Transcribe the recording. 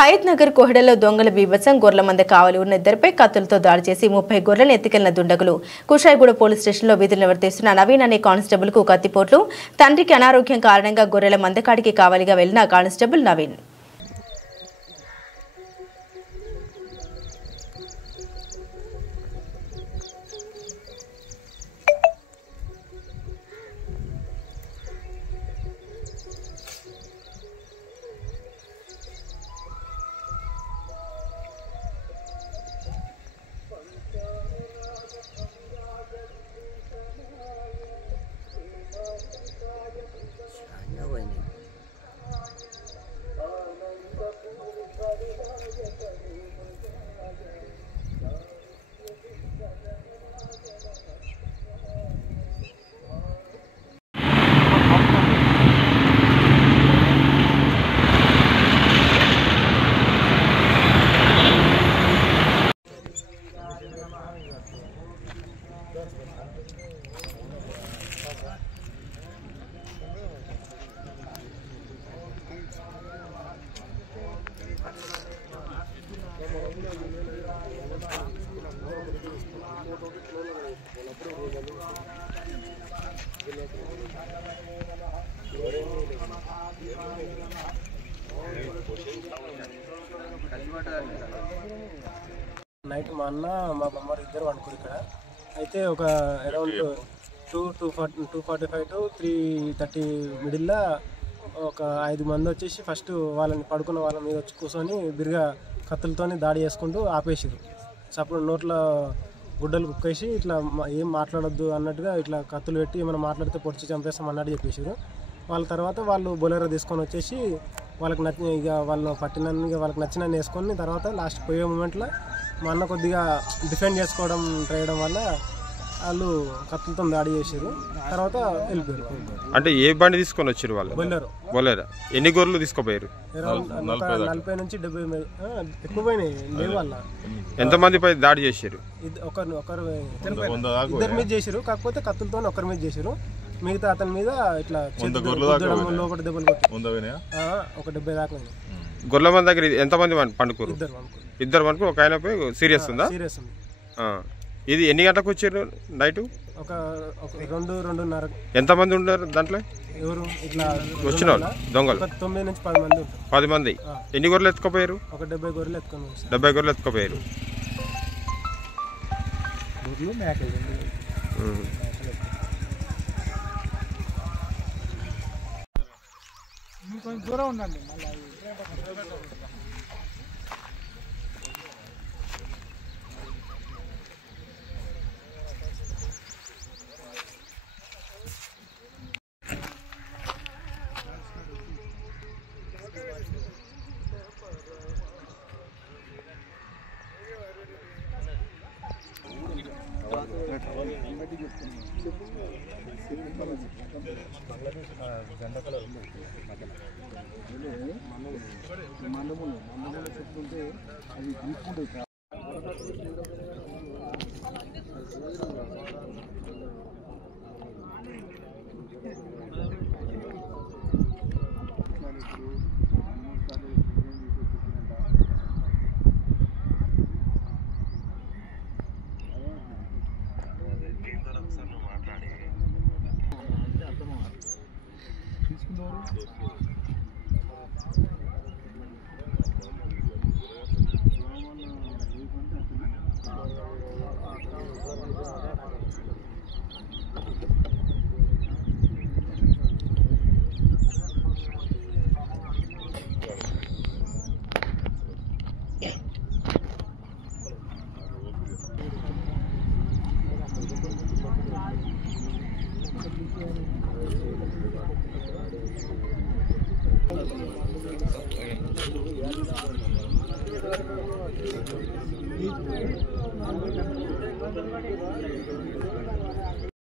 హయత్ నగర్ కోహెడలో దొంగల బీభత్సం గొర్రెల మంద కావలి ఉన్న ఇద్దరిపై కత్తులతో దాడి చేసి 30 గొర్రెలను ఎత్తుకెళ్లిన దుండగులు కుషాయిగూడ పోలీస్ స్టేషన్లో విధులు నిర్వర్తిస్తున్న నవీన్ అనే కానిస్టేబుల్ కు కత్తిపోట్లు. తండ్రికి అనారోగ్యం కారణంగా గొర్రెల మందకాడికి కావలిగా వెళ్లిన కానిస్టేబుల్ నవీన్ నైట్ మా అన్న మా బొమ్మరు ఇద్దరు వండుకోరు ఇక్కడ అయితే ఒక అరౌండ్ 2:45 to 3:30 మిడిల్లో ఒక 5 మంది వచ్చేసి ఫస్ట్ వాళ్ళని పడుకున్న వాళ్ళ మీద వచ్చి కూర్చొని బిరిగా కత్తులతోని దాడి చేసుకుంటూ ఆపేసారు. అప్పుడు నోట్లో గుడ్డలు కుక్కేసి ఇట్లా ఏం మాట్లాడొద్దు అన్నట్టుగా ఇట్లా కత్తులు పెట్టి ఏమైనా మాట్లాడితే పొడిచి చంపేస్తాం అన్నట్టు చెప్పేసారు. వాళ్ళ తర్వాత వాళ్ళు బొలెరో తీసుకొని వచ్చేసి వాళ్ళకి నచ్చిన ఇక వాళ్ళు పట్టినన్ని వాళ్ళకి నచ్చినన్ని వేసుకొని తర్వాత లాస్ట్ పోయే మూమెంట్లో మా అన్న కొద్దిగా డిఫెండ్ చేసుకోవడం ట్రై చేయడం వల్ల వాళ్ళు కత్తులతో దాడి చేసారు. తర్వాత వెళ్ళిపోయారు. అంటే ఏ బండి తీసుకొని వచ్చారు వాళ్ళు? బొలెరో. ఎన్ని గొర్రెలు తీసుకుపోయారు? 40 నుంచి 70 ఎక్కువ పోయినాయి లేవు. వాళ్ళ ఎంతమందిపై దాడి చేశారు? ఇద్దరి మీద చేసారు. కాకపోతే కత్తులతో ఒకరి మీద చేసారు. మిగతా అతని మీద ఇట్లా లోపల దెబ్బలు కొట్టి ఒక 70 దాకా. గొర్రెల మంది దగ్గర ఎంతమంది పండుకోరు? ఇద్దరు పండుకు ఒక ఆయన పోయి సీరియస్ ఉందా? సీరియస్ ఉంది. ఇది ఎన్ని గంటలకు వచ్చారు? నైట్ ఒక 2-2:30. ఎంతమంది ఉన్నారు దాంట్లో? ఎవరు ఇట్లా వచ్చిన వాళ్ళు దొంగలు? 9 నుంచి 10 మంది. 10 మంది. ఎన్ని గొర్రెలు ఎత్తుకోపోయారు? ఒక 70 గొర్రెలు ఎత్తుకొని. 70 గొర్రెలు ఎత్తుకోపోయారు. కొంచెం దూరం ఉండండి. చెప్తుంటే అది తీసుకుంటే